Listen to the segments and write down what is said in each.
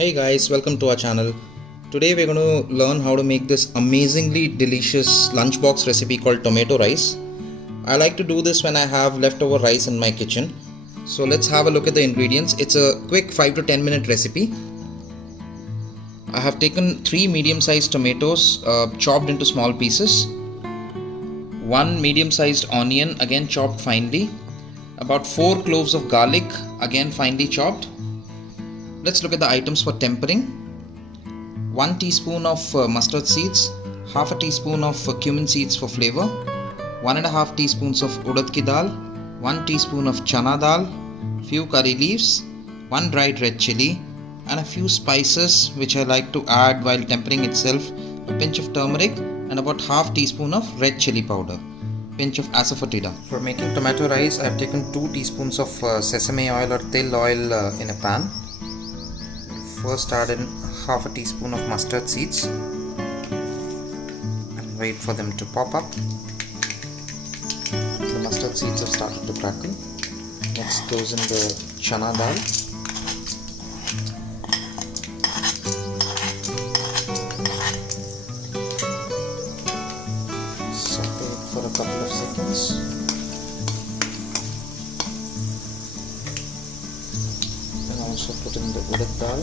Hey guys, welcome to our channel. Today we're going to learn how to make this amazingly delicious lunchbox recipe called tomato rice. I like to do this when I have leftover rice in my kitchen. So let's have a look at the ingredients. It's a quick 5 to 10 minute recipe. I have taken 3 medium sized tomatoes chopped into small pieces, 1 medium sized onion again chopped finely, about 4 cloves of garlic again finely chopped. Let's look at the items for tempering. 1 teaspoon of mustard seeds, half a teaspoon of cumin seeds for flavor, 1.5 teaspoons of urad ki dal, 1 teaspoon of chana dal, few curry leaves, 1 dried red chili, and a few spices which I like to add while tempering itself, a pinch of turmeric and about half teaspoon of red chili powder, pinch of asafoetida. For making tomato rice, I have taken 2 teaspoons of sesame oil or til oil in a pan. First add in half a teaspoon of mustard seeds and wait for them to pop up. The mustard seeds have started to crackle. Next goes in the chana dal. Saute it for a couple of seconds. And also put in the urad dal.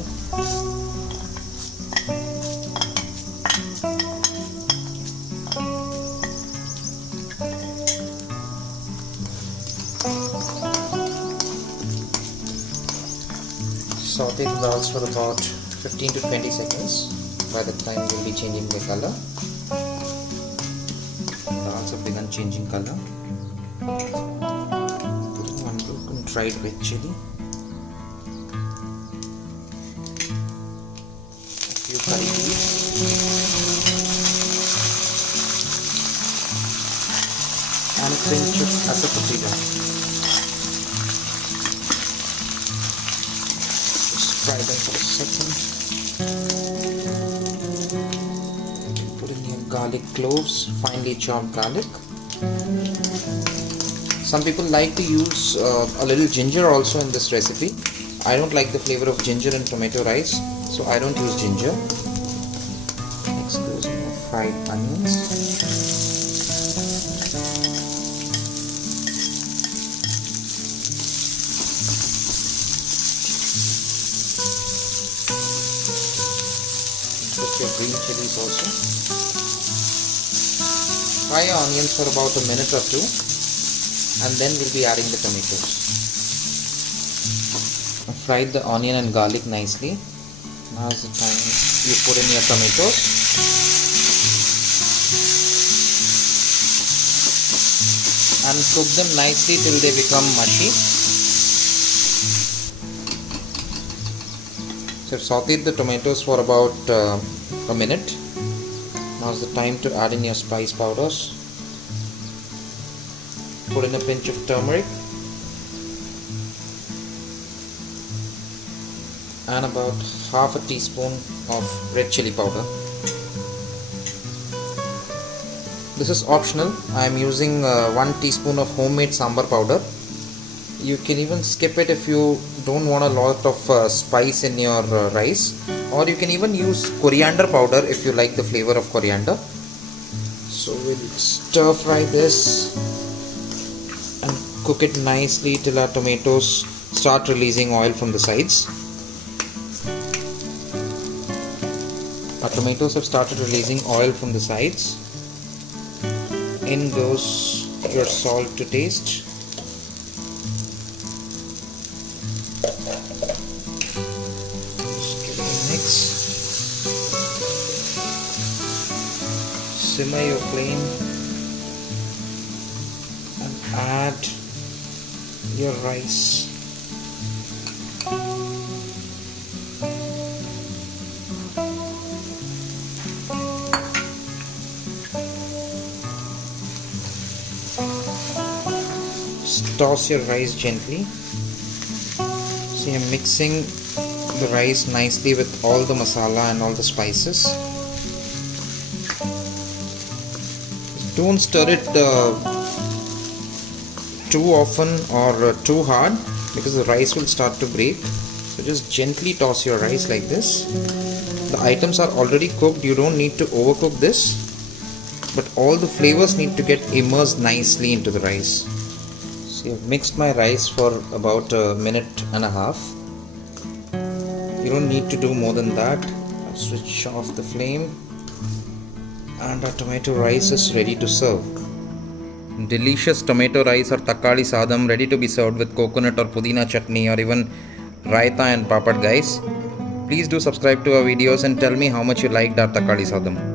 Saute the dals for about 15 to 20 seconds. By the time we'll be changing the color. Dals have begun changing color. Put in 1 broken dried red chili. A few curry leaves. And a pinch of asafoetida. Fry them for a second. Put in your garlic cloves, finely chopped garlic. Some people like to use a little ginger also in this recipe. I don't like the flavor of ginger in tomato rice, so I don't use ginger. Next goes in fried onions. Your green chilies also. Fry your onions for about a minute or two and then we'll be adding the tomatoes. I fried the onion and garlic nicely. Now is the time you put in your tomatoes. And cook them nicely till they become mushy. So I've sauteed the tomatoes for about a minute. Now is the time to add in your spice powders. Put in a pinch of turmeric and about half a teaspoon of red chili powder. This is optional. I am using 1 teaspoon of homemade sambar powder. You can even skip it if you don't want a lot of spice in your rice, or you can even use coriander powder if you like the flavor of coriander. So we'll stir fry this and cook it nicely till our tomatoes start releasing oil from the sides. Our tomatoes have started releasing oil from the sides. In goes your salt to taste. Simmer your flame and add your rice. Toss your rice gently. So you're mixing the rice nicely with all the masala and all the spices. Don't stir it too often or too hard, because the rice will start to break. So just gently toss your rice like this. The items are already cooked, you don't need to overcook this, but all the flavors need to get immersed nicely into the rice. See, I've mixed my rice for about a minute and a half. You don't need to do more than that. I'll switch off the flame and our tomato rice is ready to serve. Delicious tomato rice or Takkali Sadam ready to be served with coconut or pudina chutney or even raita and papad, guys. Please do subscribe to our videos and tell me how much you liked our Takkali Sadam.